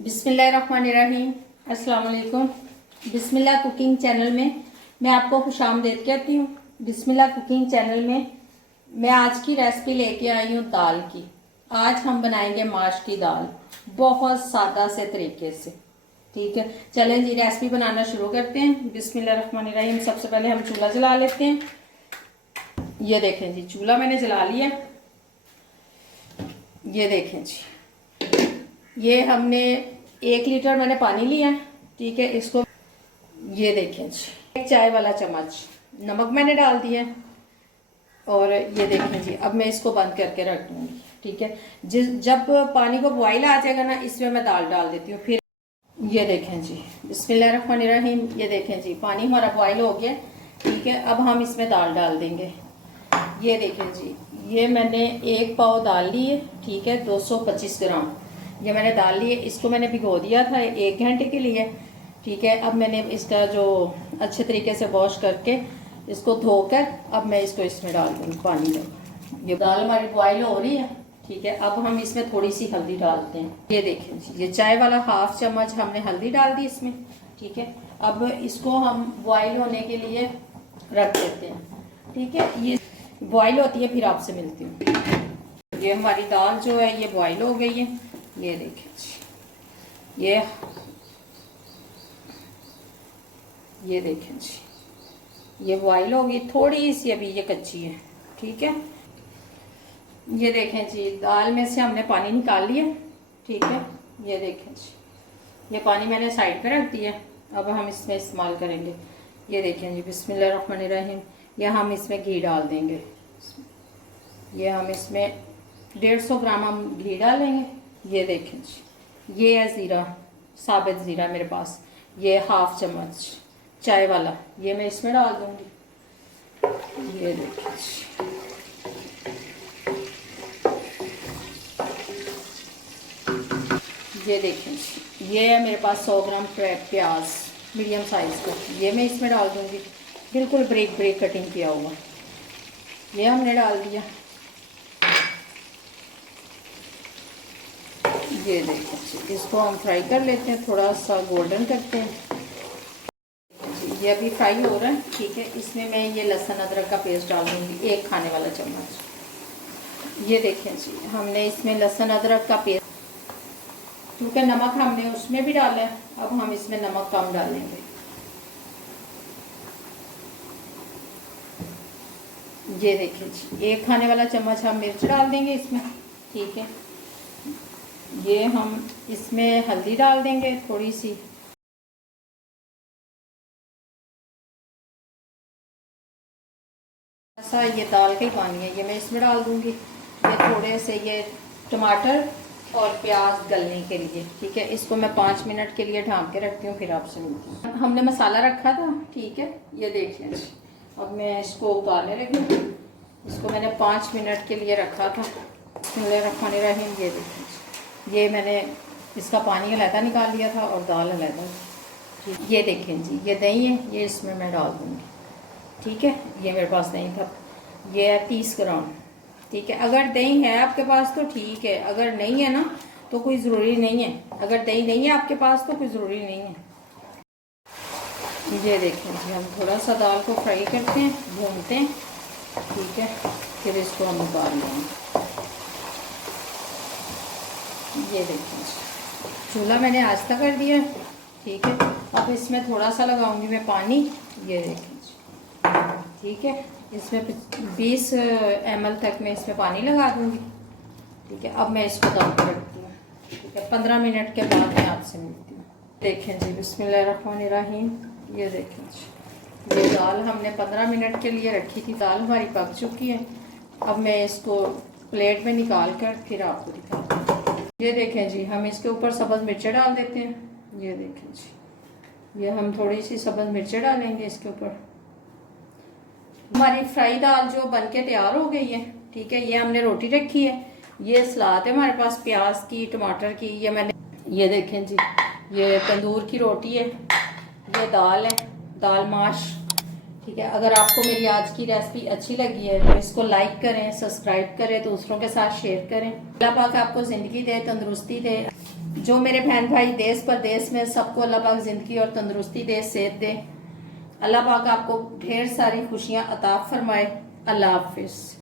बिस्मिल्लाहिर्रहमानिर्रहीम। अस्सलाम वालेकुम। बिस्मिल्लाह कुकिंग चैनल में मैं आपको खुशामदीद कहती हूँ। बिस्मिल्लाह कुकिंग चैनल में मैं आज की रेसिपी लेके आई हूँ दाल की। आज हम बनाएंगे माश की दाल बहुत सादा से तरीके से। ठीक है, चलें जी रेसिपी बनाना शुरू करते हैं। बिस्मिल्लाहिर्रहमानिर्रहीम। सबसे पहले हम चूल्हा जला लेते हैं। ये देखें जी, चूल्हा मैंने जला लिया। ये देखें जी, ये हमने 1 लीटर मैंने पानी लिया। ठीक है, इसको ये देखें जी, 1 चाय वाला चम्मच नमक मैंने डाल दिया। और ये देखें जी, अब मैं इसको बंद करके रख दूंगी। ठीक है, जब पानी को बॉईल आ जाएगा ना, इसमें मैं दाल डाल देती हूँ। फिर ये देखें जी, बिस्मिल्लाहिर्रहमानिर्रहीम। ये देखें जी, पानी हमारा बॉईल हो गया। ठीक है, अब हम इसमें दाल डाल देंगे। ये देखें जी, ये मैंने 1 पाव दाल ली है। ठीक है, 225 ग्राम ये मैंने दाल ली है। इसको मैंने भिगो दिया था 1 घंटे के लिए। ठीक है, अब मैंने इसका जो अच्छे तरीके से वॉश करके इसको धोकर अब मैं इसको इसमें डाल दूँगी पानी में। ये दाल हमारी बॉईल हो रही है। ठीक है, अब हम इसमें थोड़ी सी हल्दी डालते हैं। ये देखें जी, ये चाय वाला 1/2 चम्मच हमने हल्दी डाल दी इसमें। ठीक है, अब इसको हम बॉईल होने के लिए रख देते हैं। ठीक है, ये बॉईल होती है, फिर आपसे मिलती हूँ। ये हमारी दाल जो है ये बॉईल हो गई है। ये देखें जी, ये देखें जी, ये बॉईल होगी। थोड़ी सी अभी ये कच्ची है। ठीक है, ये देखें जी, दाल में से हमने पानी निकाल लिया। ठीक है, ये देखें जी, ये पानी मैंने साइड पे रख दिया। अब हम इसमें इस्तेमाल करेंगे। ये देखें जी, बिस्मिल्लाहिर्रहमानिर्रहीम। ये हम इसमें घी डाल देंगे। ये हम इसमें 150 ग्राम हम घी डालेंगे। ये देखें जी, ये है ज़ीरा, साबित ज़ीरा मेरे पास, ये 1/2 चम्मच चाय वाला, ये मैं इसमें डाल दूंगी। ये देखें जी, ये देखें जी, ये है मेरे पास 100 ग्राम प्याज मीडियम साइज़ का, ये मैं इसमें डाल दूंगी। बिल्कुल ब्रेक ब्रेक कटिंग किया हुआ, ये हमने डाल दिया। ये देखें, इसको हम फ्राई कर लेते हैं, थोड़ा सा गोल्डन करते हैं। ये अभी फ्राई हो रहा है। ठीक है, इसमें मैं ये लहसुन अदरक का पेस्ट डाल दूँगी 1 खाने वाला चम्मच। ये देखें जी, हमने इसमें लहसुन अदरक का पेस्ट, क्योंकि नमक हमने उसमें भी डाला है, अब हम इसमें नमक कम डालेंगे। ये देखें जी, 1 खाने वाला चम्मच हम मिर्च डाल देंगे इसमें। ठीक है, ये हम इसमें हल्दी डाल देंगे थोड़ी सी। ऐसा ये दाल का ही पानी है, ये मैं इसमें डाल दूंगी। ये थोड़े से ये टमाटर और प्याज गलने के लिए। ठीक है, इसको मैं 5 मिनट के लिए ढाँप के रखती हूँ, फिर आपसे मिलती हूँ। हमने मसाला रखा था। ठीक है, ये देख लें। अब मैं इसको उतारने लगी। इसको मैंने 5 मिनट के लिए रखा था। बिस्मिल्लाहिर्रहमानिर्रहीम। ये देखें, ये मैंने इसका पानी अलहदा निकाल लिया था और दाल अलहदा। ये देखें जी, ये दही है, ये इसमें मैं डाल दूँगी। ठीक है, ये मेरे पास दही था, ये है 30 ग्राम। ठीक है, अगर दही है आपके पास तो ठीक है, अगर नहीं है ना तो कोई ज़रूरी नहीं है। अगर दही नहीं है आपके पास तो कोई ज़रूरी नहीं है। ये देखें जी, हम थोड़ा सा दाल को फ्राई करते हैं, भूनते हैं। ठीक है, फिर इसको हम उतार लेंगे। ये देखें, चूल्हा मैंने आस्ता कर दिया। ठीक है, अब इसमें थोड़ा सा लगाऊंगी मैं पानी। ये देखें, ठीक है, इसमें 20 ml तक मैं इसमें पानी लगा दूंगी। ठीक है, अब मैं इसको दम पर रखती हूँ। ठीक है, 15 मिनट के बाद मैं आपसे मिलती हूँ। देखें जी, बिस्मिल्लाहिर्रहमानिर्रहीम। ये देखें जी, ये दाल हमने 15 मिनट के लिए रखी थी। दाल हमारी पक चुकी है। अब मैं इसको प्लेट में निकाल कर फिर आपको दिखाती हूँ। ये देखें जी, हम इसके ऊपर सब्ज़ मिर्चें डाल देते हैं। ये देखें जी, ये हम थोड़ी सी सब्ज़ मिर्चें डालेंगे इसके ऊपर। हमारी फ्राई दाल जो बनके तैयार हो गई है। ठीक है, ये हमने रोटी रखी है, ये सलाद है हमारे पास प्याज की, टमाटर की। ये मैंने, ये देखें जी, ये तंदूर की रोटी है, ये दाल है, दाल माश। ठीक है, अगर आपको मेरी आज की रेसिपी अच्छी लगी है तो इसको लाइक करें, सब्सक्राइब करें, दूसरों के साथ शेयर करें। अल्लाह पाक आपको ज़िंदगी दे, तंदुरुस्ती दे। जो मेरे बहन भाई देश परदेश में, सबको अल्लाह पाक जिंदगी और तंदुरुस्ती दे, सेहत दे। अल्लाह पाक आपको ढेर सारी खुशियां अता फरमाए। अल्लाह हाफिज।